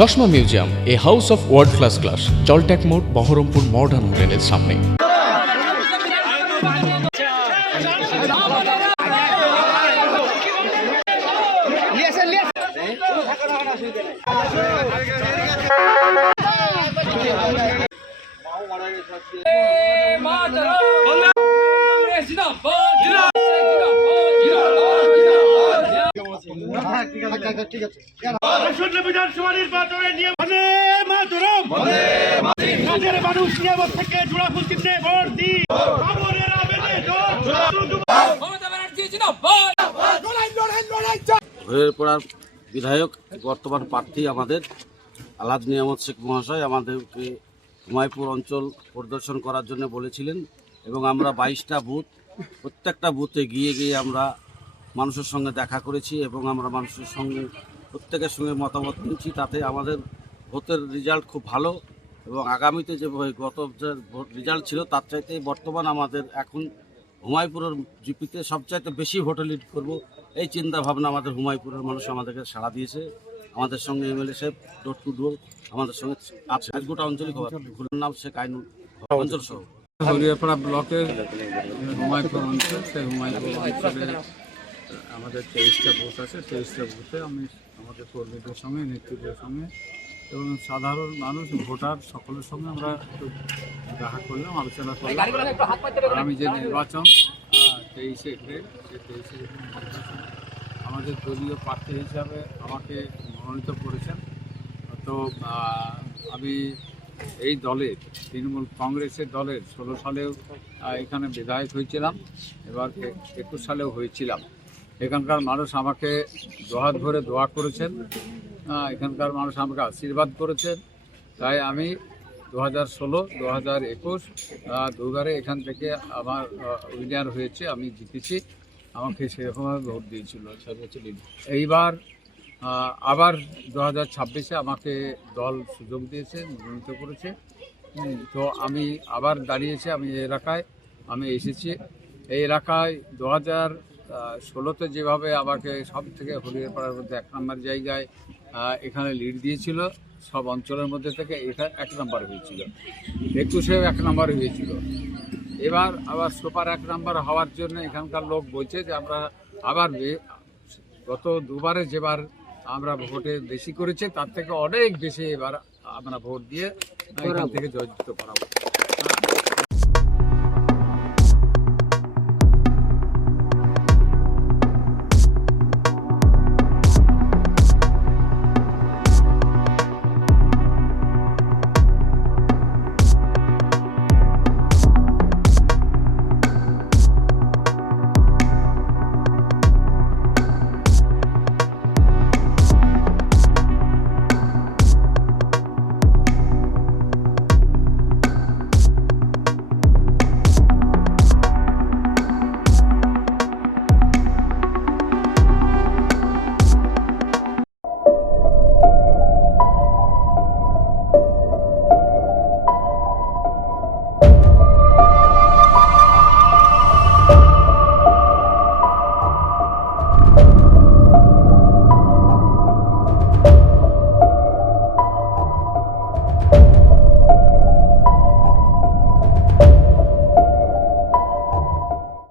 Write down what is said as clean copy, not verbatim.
চশমা museum, a house of world class, জলট্যাক মোড়, বহরমপুর মডার্ন হোটেলের সামনে। বিধানসভা নির্বাচনের নিয়ম মানুষ নিরাপদ থেকে জোড়াফুল চিহ্নে ভোট দিই। হরিহরপাড়ার বিধায়ক বর্তমান প্রার্থী আমাদের আলহাজ নিয়ামত শেখ মহাশয় আমাদেরকে হুমায়ুপুর অঞ্চল পরিদর্শন করার জন্য বলেছিলেন এবং আমরা 22টা বুথ, প্রত্যেকটা বুথে গিয়ে আমরা মানুষের সঙ্গে দেখা করেছি এবং আমরা মানুষের সঙ্গে প্রত্যেকের সঙ্গে মতামত নিয়েছি। তাতে আমাদের ভোটের রেজাল্ট খুব ভালো এবং আগামীতে যে গত যে রেজাল্ট ছিল তার চাইতে বর্তমান আমাদের এখন হুমায়ুপুরের জিপিতে সবচাইতে বেশি ভোটে লিড করব, এই চিন্তা ভাবনা আমাদের হুমায়ুপুরের মানুষ আমাদেরকে সাড়া দিয়েছে। আমাদের সঙ্গে এমএলএ সাহেব ডোর টু ডোর আমাদের সঙ্গে আছে। এক গোটা অঞ্চলই খবর নাম শেখ আইনুল অঞ্চল সহ হরিহরপাড়া ব্লকের হুমায়ুপুর অঞ্চল, সেই হুমায়ুপুর অঞ্চলে আমাদের 23টা বুথ আছে। 23টা বুথে আমি আমাদের কর্মীদের সঙ্গে, নেতৃত্বের সঙ্গে এবং সাধারণ মানুষ, ভোটার সকলের সঙ্গে আমরা একটু দেখা করলাম, আলোচনা করলাম। আমি যে নির্বাচন 23শে এপ্রিল, সেই 23শে এপ্রিল নির্বাচন আমাদের দলীয় প্রার্থী হিসাবে আমাকে মনোনীত করেছেন। তো আমি এই দলের, তৃণমূল কংগ্রেসের দলের 16 সালেও এখানে বিধায়ক হয়েছিলাম, এবার 21 সালেও হয়েছিলাম। এখানকার মানুষ আমাকে দুহাত ভরে দোয়া করেছেন, এখানকার মানুষ আমাকে আশীর্বাদ করেছেন। তাই আমি 2016, 2021 দুবারে এখান থেকে আমার উইনার হয়েছে, আমি জিতেছি। আমাকে সেরকমভাবে ভোট দিয়েছিল সর্বোচ্চ লিড। এইবার আবার 2026-এ আমাকে দল সুযোগ দিয়েছে, মনোনীত করেছে। তো আমি আবার দাঁড়িয়েছি, আমি এই এলাকায় আমি এসেছি। এই এলাকায় 2016-তে যেভাবে আমাকে সব থেকে হরিহরপাড়ার মধ্যে 1 নম্বর জায়গায় এখানে লিড দিয়েছিল সব অঞ্চলের মধ্যে থেকে, এটা 1 নম্বর হয়েছিল। 21-এও 1 নম্বর হয়েছিল। এবার আবার সুপার 1 নম্বর হওয়ার জন্য এখানকার লোক বলছে যে আমরা আবার গত দুবারে যেবার আমরা ভোটে বেশি করেছি তার থেকে অনেক বেশি এবার আমরা ভোট দিয়ে এখান থেকে জয়যুক্ত করাবো।